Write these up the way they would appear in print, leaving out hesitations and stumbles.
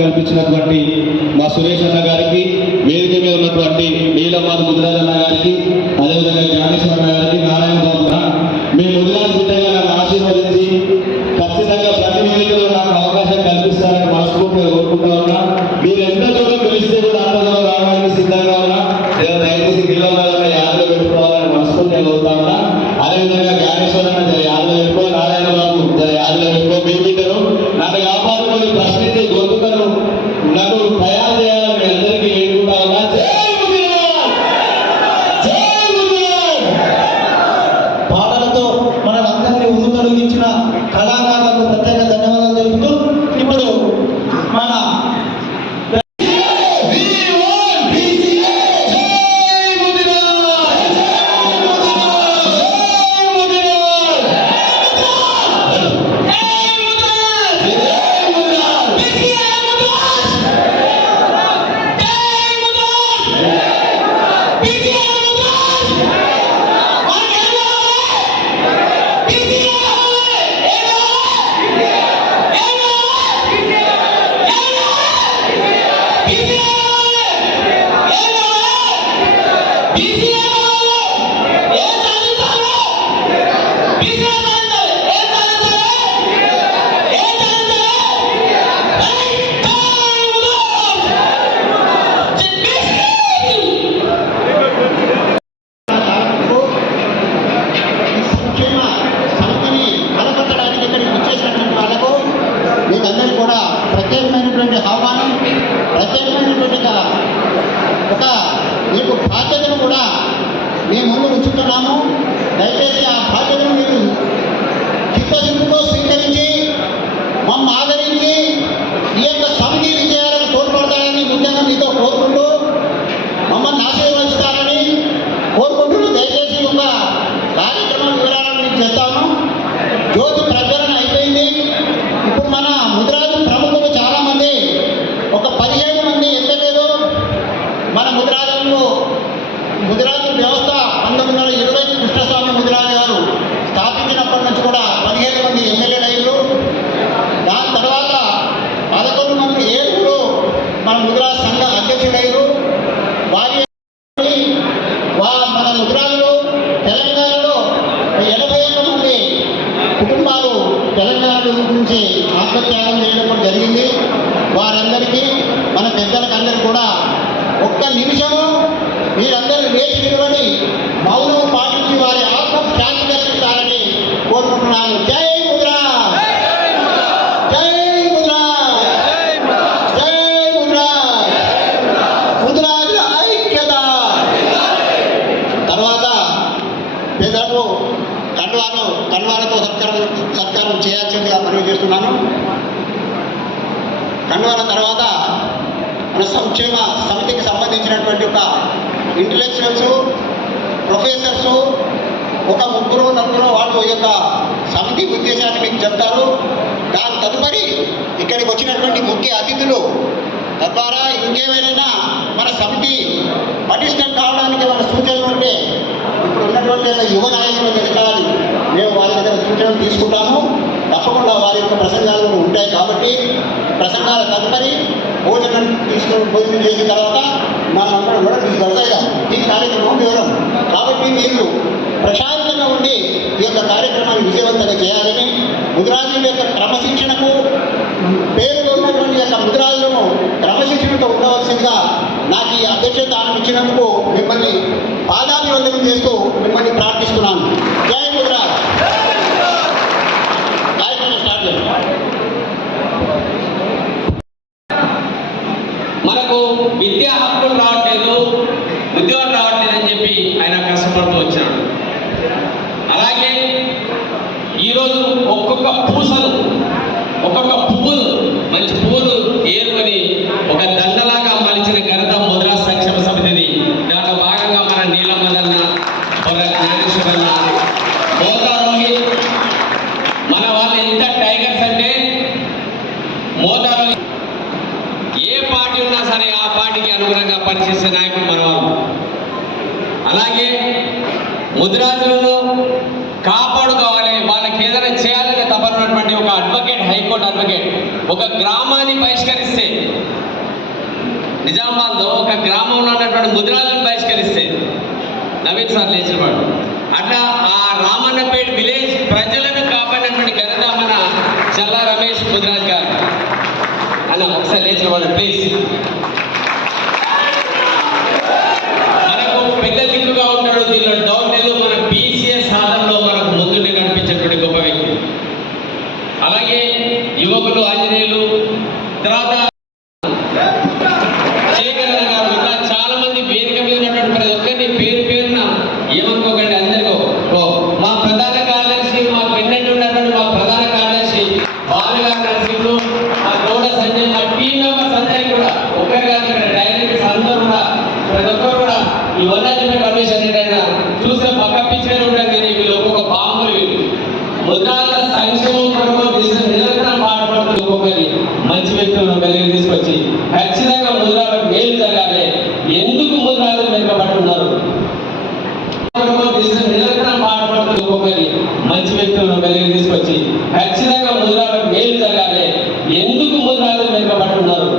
కల్పించినటువంటి మా సురేష్ అన్న గారికి, వేదిక మీద ఉన్నటువంటి నీలమ్మ ముదిరాజ్ అన్న గారికి, అదేవిధంగా జ్ఞానేశ్వర అన్న గారికి, నారాయణ బాబు మీ ముదిరాజ్ బిడ్డగా నాకు ఆశీర్వదించి ఖచ్చితంగా ప్రతి వేదికలో నాకు అవకాశం కల్పిస్తారని మనస్ఫూర్తిగా కోరుకుంటా ఉన్నా. మీరు ఎంత దూరం పిలిస్తే కూడా అంత దూరం రావడానికి సిద్ధంగా ఉన్నా. దయచేసి గిల్లవాళ్ళ యాదలో పెట్టుకోవాలని మనస్ఫూర్తిగా కోరుతా ఉన్నా. అదేవిధంగా జ్ఞానేశ్వర అన్న యాదలో పెట్టుకో, నారాయణ బాబు యాదలో పెట్టుకో. మీ బిడ్డను నన్ను కాపాడుకొని ప్రశ్నించి గొంతుకను నన్ను తయారు చేయాలని మీ అందరికీ వేడుకుంటా ఉన్నా. పాటలతో మనందరినీ ఉరుతొలగించిన కళాకారులకు ప్రత్యేక ధన్యవాదాలు తెలుపుతూ ఇప్పుడు మన ప్రత్యేకమైనటువంటి ఆహ్వానం, ప్రత్యేకమైనటువంటి ఒక మీకు బాధ్యతను కూడా మేము ముందు ఉంచుతున్నాము. దయచేసి ఆ బాధ్యతను మీరు చిత్తశుద్ధితో స్వీకరించి మమ్మల్ని ఆదరించి ఈ యొక్క సమితి విజయాలకు తోడ్పడతారని ముఖ్యంగా మీతో కోరుకుంటూ మమ్మల్ని ఆశీర్వదిస్తారని కోరుకుంటూ దయచేసి ఒక కార్యక్రమం వివరాలను మీకు చెప్తాను. జ్యోతి ప్రజ్వలన అయిపోయింది. ఇప్పుడు మన ముదిరాజు ప్రముఖులు చాలా మంది, ఒక 15 మంది ఎమ్మెల్యేలు మన ముదిరాజులో ముదిరాజు వ్యవస్థ 1920 కృష్ణస్వామి ముదిరాజు గారు స్థాపించినప్పటి నుంచి కూడా 15 మంది ఎమ్మెల్యేలు అయ్యారు. దాని తర్వాత 11 మంది 7 మన ముద్రాజ్ సంఘ అధ్యక్షుడైరు. వారి మన ముద్రాజులు తెలంగాణలో 80,000 మంది కుటుంబాలు తెలంగాణ గురించి ఆత్మత్యాగం చేయడం జరిగింది. వారందరికీ మన పెద్దలకు అందరికీ కూడా ఒక్క నిమిషము మీరందరూ లేచి నిలబడి మౌనం పాటించి వారి ఆత్మ శాంతి కలిగిస్తారని కోరుకుంటున్నాను. జై ముద్రాజ్, జై ముద్రాజ్, జై ముద్రాజ్, ముద్రాజ్ ఐక్యత. తర్వాత పెద్దలకు కన్వాలతో సత్కారం చేయాల్సిందిగా మనవి చేస్తున్నాను. కన్వాల తర్వాత మన సంక్షేమ సమితికి సంబంధించినటువంటి ఒక ఇంటలెక్చువల్స్, ప్రొఫెసర్స్, ఒక 3-4 వాళ్ళు ఈ యొక్క సమితి ఉద్దేశాన్ని మీకు చెప్తారు. దాని తదుపరి ఇక్కడికి వచ్చినటువంటి ముఖ్య అతిథులు తద్వారా ఇంకేమైనా మన సమితి పటిష్టం కావడానికి మన సూచనలు ఉంటే ఇప్పుడు ఉన్నటువంటి యువ నాయకులు ఎదగాలి. మేము వారి దగ్గర సూచనలు తీసుకుంటాము. తప్పకుండా వారి యొక్క ప్రసంగాలు ఉంటాయి కాబట్టి ప్రసంగాల తదుపరి భోజనం చేసిన తర్వాత మనందరం కూడా తీసుకెళ్తాయిగా ఈ కార్యక్రమం వివరం. కాబట్టి మీరు ప్రశాంతంగా ఉండి ఈ యొక్క కార్యక్రమాన్ని విజయవంతంగా చేయాలని, ముద్రాజుల యొక్క క్రమశిక్షణకు పేరులో ఉన్నటువంటి యొక్క ముద్రాజులను క్రమశిక్షణతో ఉండవలసిందిగా నాకు ఈ అధ్యక్షత ఇచ్చినందుకు మిమ్మల్ని పాదాభివందనం చేస్తూ మిమ్మల్ని ప్రార్థిస్తున్నాను. జై ముద్రాజ్. కార్యక్రమం స్టార్ట్ చేస్తాం. మనకు విద్యా హక్కులు రావట్లేదు, ఉద్యోగం రావట్లేదు అని చెప్పి ఆయన కష్టపడుతూ వచ్చినాడు. అలాగే ఈరోజు ఒక్కొక్క పూసలు, ఒక్కొక్క పువ్వులు, మంచి పువ్వులు ఏరుకొని ఒక దండలాగా మలిచిన ఘనత ముద్రాజ్ సంక్షేమ సమితిది. దాంట్లో భాగంగా మన నీలమ్మదన్న, జ్ఞానేశ్వరన్న, మోతారోగి, మన వాళ్ళు ఎంత టైగర్స్ అంటే మోతారోగి ఏ పార్టీ ఉన్నా సరే ఆ పార్టీకి అనుగుణంగా పనిచేసే నాయకులు మనవాళ్ళు. అలాగే ముద్రాజులను కాపాడుకోవాలి, వాళ్ళకి ఏదైనా చేయాలని తపనటువంటి ఒక అడ్వకేట్, హైకోర్టు అడ్వకేట్ ఒక గ్రామాన్ని బహిష్కరిస్తే, నిజామాబాద్లో ఒక గ్రామంలో ఉన్నటువంటి ముద్రాజులను బహిష్కరిస్తే నవీన్ సార్ లేచినవాడు, అట్లా ఆ రామన్నపేట విలేజ్ ప్రజలను కాపాడినటువంటి ఘనత మన చల్లా రమేష్ ముద్రాజ్ గారు. అన్న ఒకసారి లేచినవాడు ప్లీజ్. మనకు పెద్ద దిక్కుగా ఉంటాడు. దీనిలో డౌన్ మన బీసీఎస్ సాధనలో మనకు ముందుండి నడిపించేటువంటి గొప్ప వ్యక్తి. అలాగే యువకులు, ఆంజనేయులు, తర్వాత శేఖరణ గారు, ఇంకా చాలా మంది వేదిక మీద ఉన్నటువంటి ప్రతి ఒక్కరిని పేరు పేరున ఏమనుకోకండి. అందరికీ మా ప్రధాన కార్యదర్శి, మా పెన్నెంట్ ఉన్నటువంటి మా ప్రధాన కార్యదర్శి బాలుగారు నరసింహులు, మా గౌడ సంజయ్, మా టీం మెంబర్స్ అందరికీ కూడా ఒక్కరి కాదు ఇక్కడ డైరెక్టర్స్ అందరూ కూడా ప్రతి ఒక్కరు కూడా ఈ వన్నాజీ కమిషన్ ఏంటైనా చూస్తే పక్క పిచ్చుకొని ఉంటారు. కానీ వీళ్ళు ఒక్కొక్క బాంబులు వీళ్ళు ముద్రాల సంక్షేమం కొరకు నిరంతరం పాటుపడుతూ ఒక్కొక్కరి మంచి వ్యక్తులను వెలుగు తీసుకొచ్చి ఖచ్చితంగా ముద్రాలకు మేలు జరగాలి. ఎందుకు ముద్రాలు వెనుకబడుతున్నారు? నిరంతరం పాటుపడుతూ ఒక్కొక్కరి మంచి వ్యక్తులను వెలుగు తీసుకొచ్చి ఖచ్చితంగా ముద్రాలకు మేలు జరగాలి. ఎందుకు ముద్రాలు వెనుకబడుతున్నారు?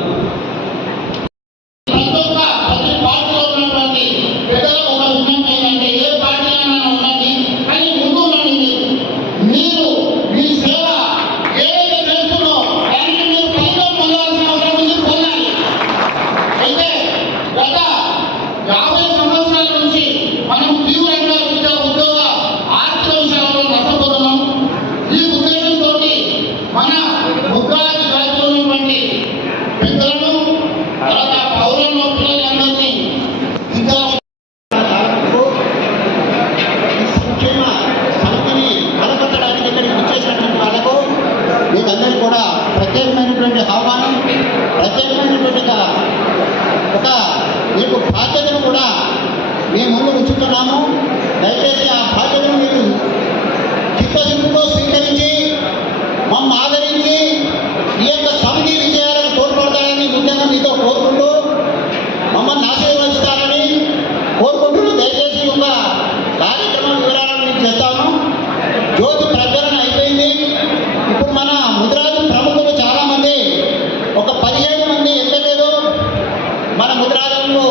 మీకు బాధ్యతను కూడా మీ ముందు ఉంచుతున్నాము. దయచేసి ఆ బాధ్యతను మీరు చిత్తశుద్ధితో స్వీకరించి మమ్మల్ని ఆదరించి ఈ యొక్క సమితి విజయాలకు తోడ్పడతారని ముఖ్యంగా మీతో కోరుకుంటూ మమ్మల్ని ఆశీర్వదిస్తారని కోరుకుంటూ దయచేసి ఒక కార్యక్రమ వివరాలను మీకు చెప్తాను. జ్యోతి ప్రజ్వలన అయిపోయింది. ఇప్పుడు మన ముద్రాజు ప్రముఖులు చాలామంది, ఒక 15 మంది ఎమ్మెల్యేలు, కాలంలో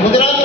ముదిరాజ్